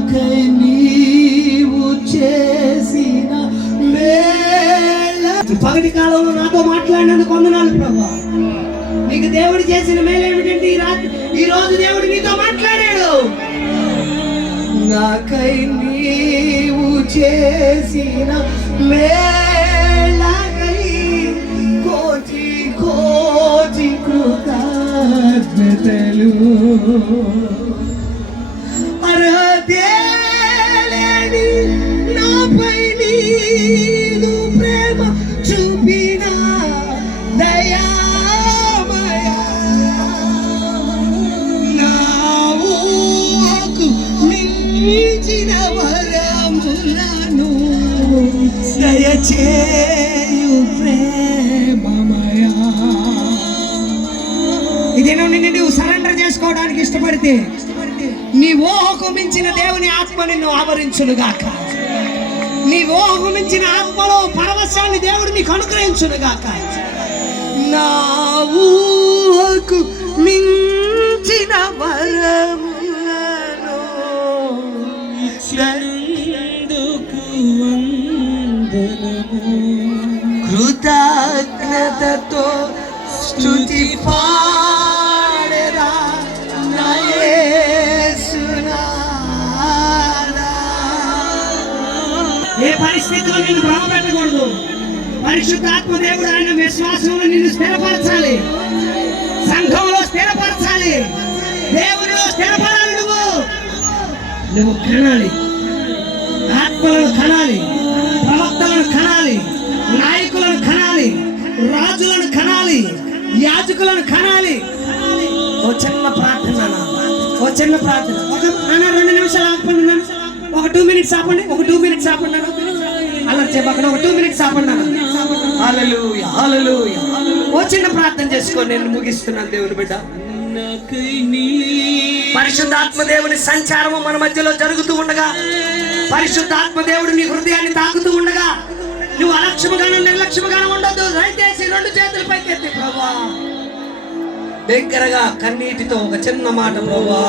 నాకై నీవు చేసిన పగటి కాలంలో నాతో మాట్లాడినందుకు వందనాలు ప్రభా. నీకు దేవుడు చేసిన మేలు ఏమిటంటే ఈ రాత్రి ఈ రోజు దేవుడు నీతో మాట్లాడాడు. నాకై నీవు చేసిన మేళకై కోటి కోటి కృతజ్ఞతలు. అర్హతే లేని నాపై నీవు ప్రేమ చూపిన దయామయా. నా ఊహకు మించిన వరములను దయచేయు ప్రేమమయా. ఇదేనో నిన్ను నువ్వు సరెండర్ చేసుకోవడానికి ఇష్టపడితే? నీ ఊహకు మించిన దేవుని ఆత్మ నిన్ను ఆవరించునుగాక. నీ ఊహకు మించిన ఆత్మలో పరవశాన్ని దేవుడు నీకు అనుగ్రహించునుగాక. నా ఊహకు మించిన వరములను ఇచ్చినందుకు వందనము. కృతజ్ఞతతో స్తుతి పా పరిస్థితిలో నిన్ను భ్రమ పెట్టకూడదు. పరిశుద్ధాత్మ దేవుడు ఆయన విశ్వాసంలో నిన్ను స్థిరపరచాలి. సంఘంలో స్థిరపరచాలి. దేవుడిలో స్థిరపడాలి నువ్వు. నువ్వు కనాలి. ఆత్మలను కనాలి. ప్రవక్తలను కనాలి. నాయకులను కనాలి. రాజులను కనాలి. యాజకులను కనాలి. ఓ చిన్న ప్రార్థన ఓ చిన్న ప్రార్థన. ఒక రెండు నిమిషాలు ఆపండి ఒక టూ మినిట్స్ ఆపండి. ఒక టూ మినిట్స్ ఆపండి నాన్న. పక్కన ఒక టూ మినిట్స్ ఆపండి హాలలు హల్లెలూయా, ఓ చిన్న ప్రార్థన చేసుకొని నేను ముగిస్తున్నాను దేవుని బిడ్డ. పరిశుద్ధాత్మ దేవుని సంచారము మన మధ్యలో జరుగుతూ ఉండగా పరిశుద్ధాత్మ దేవుడు నీ హృదయాన్ని తాకుతూ ఉండగా నువ్వు అలక్ష్యముగాను నిర్లక్ష్యముగాను ఉండొద్దు. దయచేసి రెండు చేతులు పైకెత్తి ప్రభా. దగ్గరగా కన్నీటితో ఒక చిన్న మాట ప్రభా.